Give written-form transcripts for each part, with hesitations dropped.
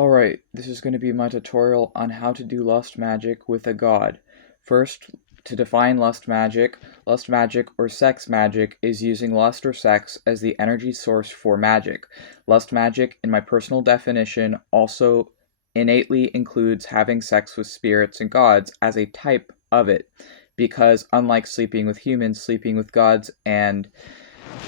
Alright, this is going to be my tutorial on how to do lust magic with a god. First, to define lust magic or sex magic is using lust or sex as the energy source for magic. Lust magic, in my personal definition, also innately includes having sex with spirits and gods as a type of it, because unlike sleeping with humans, sleeping with gods and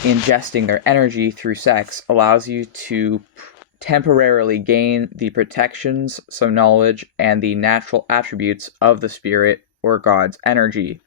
ingesting their energy through sex allows you to temporarily gain the protections, some knowledge, and the natural attributes of the spirit or god's energy.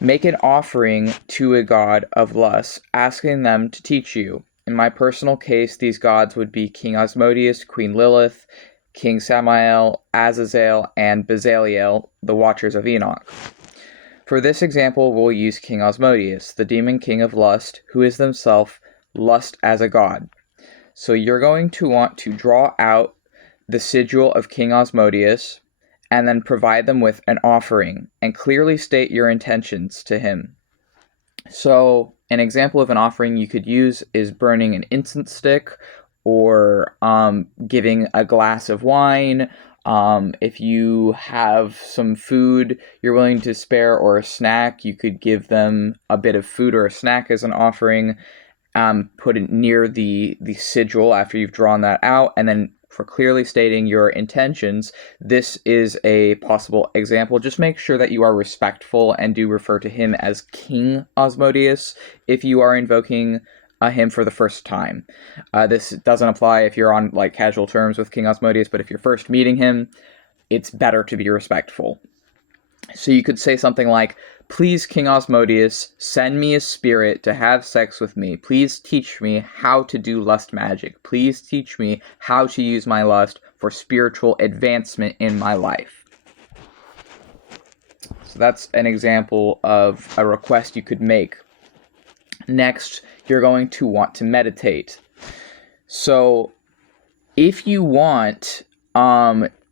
Make an offering to a god of lust, asking them to teach you. In my personal case, these gods would be King Asmodeus, Queen Lilith, King Samael, Azazel, and Bezaliel, the Watchers of Enoch. For this example, we'll use King Asmodeus, the demon king of lust, who is himself lust as a god. So you're going to want to draw out the sigil of King Asmodeus and then provide them with an offering and clearly state your intentions to him. So an example of an offering you could use is burning an incense stick or giving a glass of wine. If you have some food you're willing to spare or a snack, you could give them a bit of food or a snack as an offering. Put it near the sigil after you've drawn that out, and then for clearly stating your intentions, this is a possible example. Just make sure that you are respectful and do refer to him as King Asmodeus if you are invoking him for the first time. This doesn't apply if you're on like casual terms with King Asmodeus, but if you're first meeting him, it's better to be respectful. So you could say something like, "Please, King Asmodeus, send me a spirit to have sex with me. Please teach me how to do lust magic. Please teach me how to use my lust for spiritual advancement in my life." So that's an example of a request you could make. Next, you're going to want to meditate. So if you want,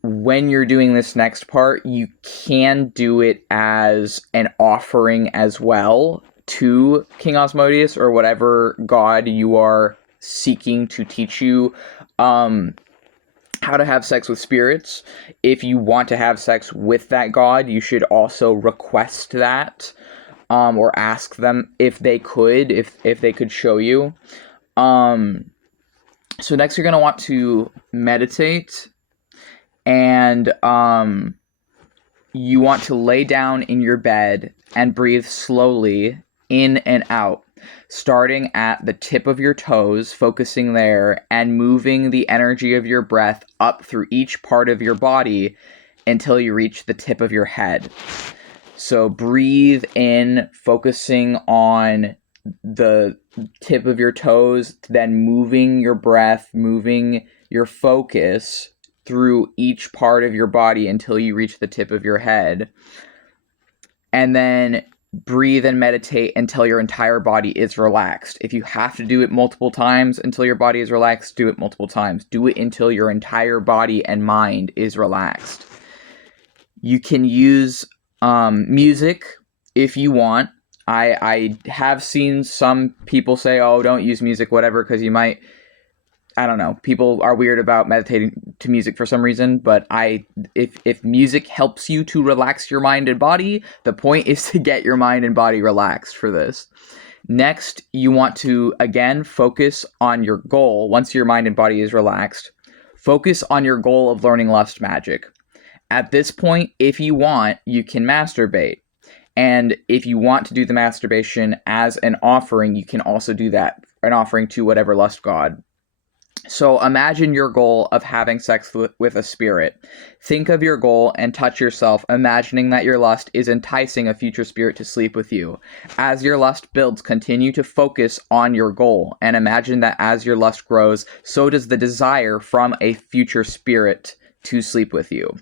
when you're doing this next part, you can do it as an offering as well to King Asmodeus or whatever god you are seeking to teach you how to have sex with spirits. If you want to have sex with that god, you should also request that or ask them if they could show you. So next you're going to want to meditate. And you want to lay down in your bed and breathe slowly in and out, starting at the tip of your toes, focusing there, and moving the energy of your breath up through each part of your body until you reach the tip of your head. So breathe in, focusing on the tip of your toes, then moving your breath, moving your focus through each part of your body until you reach the tip of your head. And then breathe and meditate until your entire body is relaxed. If you have to do it multiple times until your body is relaxed, do it multiple times. Do it until your entire body and mind is relaxed. You can use music if you want. I have seen some people say, "Oh, don't use music, whatever, because you might..." I don't know. People are weird about meditating to music for some reason, but if music helps you to relax your mind and body, the point is to get your mind and body relaxed for this. Next, you want to, again, focus on your goal. Once your mind and body is relaxed, focus on your goal of learning lust magic. At this point, if you want, you can masturbate. And if you want to do the masturbation as an offering, you can also do that, an offering to whatever lust god. So imagine your goal of having sex with a spirit. Think of your goal and touch yourself, imagining that your lust is enticing a future spirit to sleep with you. As your lust builds, continue to focus on your goal, and imagine that as your lust grows, so does the desire from a future spirit to sleep with you.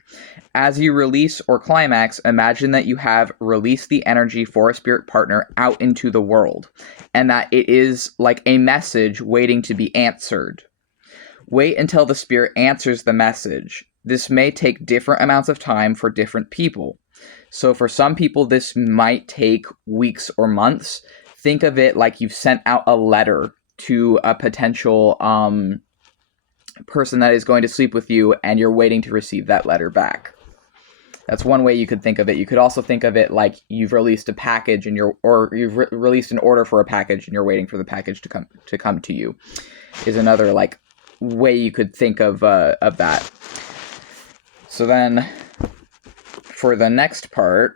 As you release or climax, imagine that you have released the energy for a spirit partner out into the world, and that it is like a message waiting to be answered. Wait until the spirit answers the message. This may take different amounts of time for different people. So for some people, this might take weeks or months. Think of it like you've sent out a letter to a potential person that is going to sleep with you, and you're waiting to receive that letter back. That's one way you could think of it. You could also think of it like you've released a package and you've released an order for a package and you're waiting for the package to come to you. Is another like way you could think of that. So then, for the next part,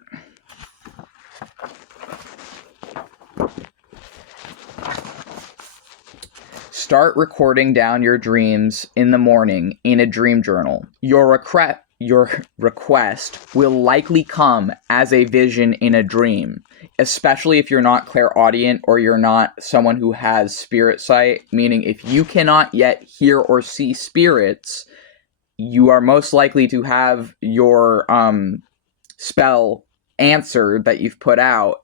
start recording down your dreams in the morning in a dream journal. Your request will likely come as a vision in a dream, especially if you're not clairaudient or you're not someone who has spirit sight, meaning if you cannot yet hear or see spirits, you are most likely to have your spell answered that you've put out.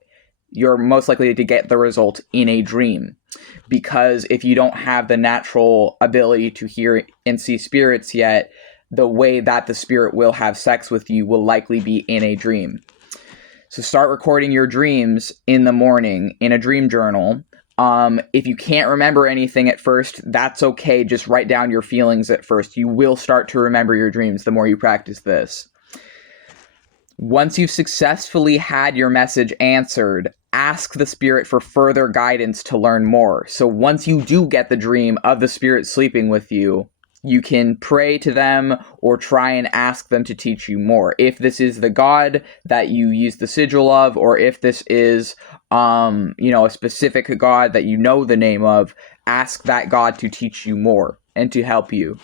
You're most likely to get the result in a dream, because if you don't have the natural ability to hear and see spirits yet, the way that the spirit will have sex with you will likely be in a dream. So start recording your dreams in the morning in a dream journal. If you can't remember anything at first, that's okay. Just write down your feelings at first. You will start to remember your dreams the more you practice this. Once you've successfully had your message answered, ask the spirit for further guidance to learn more. So once you do get the dream of the spirit sleeping with you, you can pray to them or try and ask them to teach you more. If this is the god that you use the sigil of, or if this is, a specific god that you know the name of, ask that god to teach you more and to help you.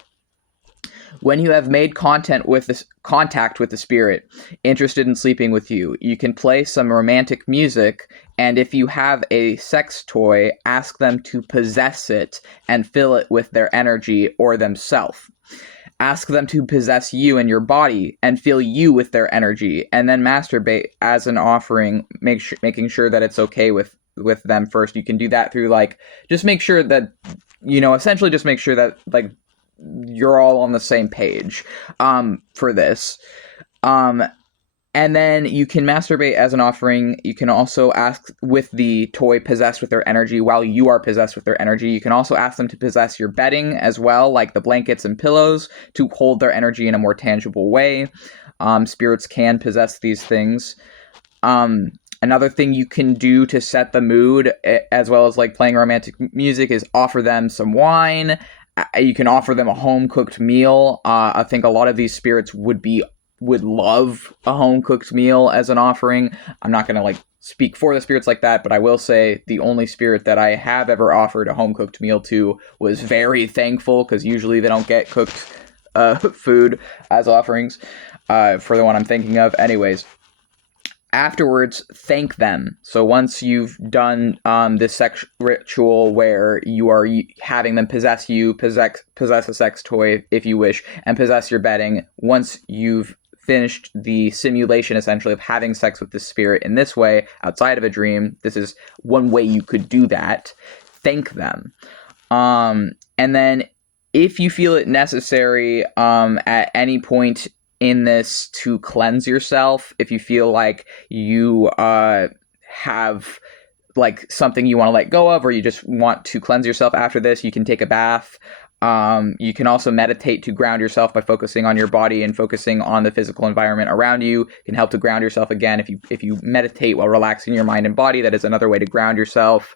When you have made contact with the spirit interested in sleeping with you, you can play some romantic music, and if you have a sex toy, ask them to possess it and fill it with their energy or themselves. Ask them to possess you and your body and fill you with their energy, and then masturbate as an offering, making sure that it's okay with them first. You can do that through, just make sure that, essentially just make sure that, you're all on the same page for this. And then you can masturbate as an offering. You can also ask with the toy possessed with their energy while you are possessed with their energy. You can also ask them to possess your bedding as well, like the blankets and pillows, to hold their energy in a more tangible way. Spirits can possess these things. Another thing you can do to set the mood, as well as playing romantic music, is offer them some wine. You can offer them a home-cooked meal. I think a lot of these spirits would love a home-cooked meal as an offering. I'm not going to speak for the spirits like that, but I will say the only spirit that I have ever offered a home-cooked meal to was very thankful, because usually they don't get cooked food as offerings for the one I'm thinking of. Anyways. Afterwards, thank them. So once you've done this sex ritual where you are having them possess you, possess a sex toy if you wish, and possess your bedding, once you've finished the simulation essentially of having sex with the spirit in this way outside of a dream, this is one way you could do that. Thank them. And then if you feel it necessary at any point in this to cleanse yourself, if you feel like you have something you want to let go of, or you just want to cleanse yourself after this, you can take a bath. You can also meditate to ground yourself by focusing on your body and focusing on the physical environment around you. It can help to ground yourself again if you meditate while relaxing your mind and body. That is another way to ground yourself.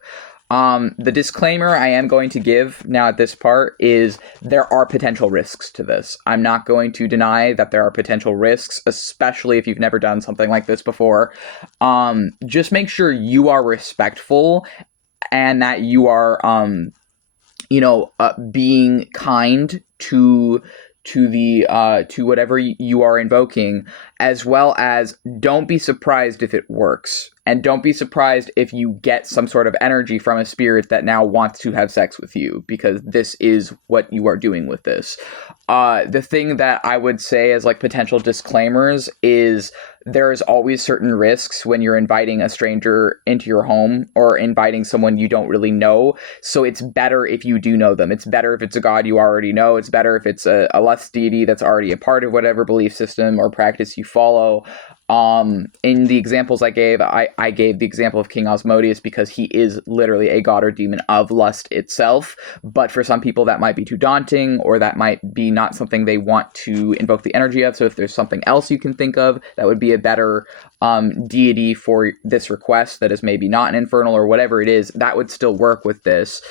The disclaimer I am going to give now at this part is there are potential risks to this. I'm not going to deny that there are potential risks, especially if you've never done something like this before. Just make sure you are respectful and that you are, being kind to whatever you are invoking, as well as don't be surprised if it works. And don't be surprised if you get some sort of energy from a spirit that now wants to have sex with you, because this is what you are doing with this. The thing that I would say as potential disclaimers is there's always certain risks when you're inviting a stranger into your home or inviting someone you don't really know. So it's better if you do know them. It's better if it's a god you already know. It's better if it's a less deity that's already a part of whatever belief system or practice you follow. In the examples I gave, I gave the example of King Osmodeus because he is literally a god or demon of lust itself. But for some people, that might be too daunting, or that might be not something they want to invoke the energy of. So if there's something else you can think of that would be a better deity for this request that is maybe not an infernal or whatever it is, that would still work with this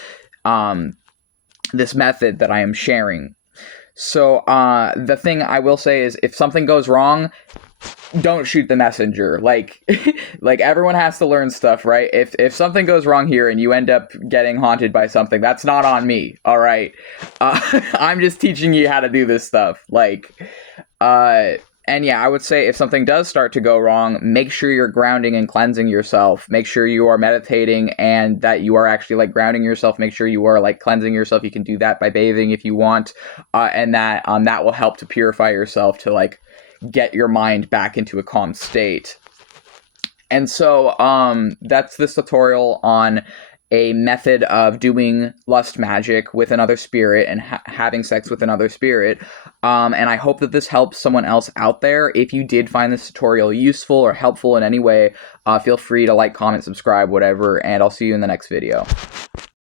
this method that I am sharing. So the thing I will say is, if something goes wrong, don't shoot the messenger. Like everyone has to learn stuff, right? If something goes wrong here and you end up getting haunted by something, that's not on me. All right. I'm just teaching you how to do this stuff. And yeah, I would say if something does start to go wrong, make sure you're grounding and cleansing yourself. Make sure you are meditating and that you are actually like grounding yourself. Make sure you are like cleansing yourself. You can do that by bathing if you want. And that will help to purify yourself, to like get your mind back into a calm state. And so that's this tutorial on a method of doing lust magic with another spirit and having sex with another spirit. And I hope that this helps someone else out there. If you did find this tutorial useful or helpful in any way, feel free to like, comment, subscribe, whatever, and I'll see you in the next video.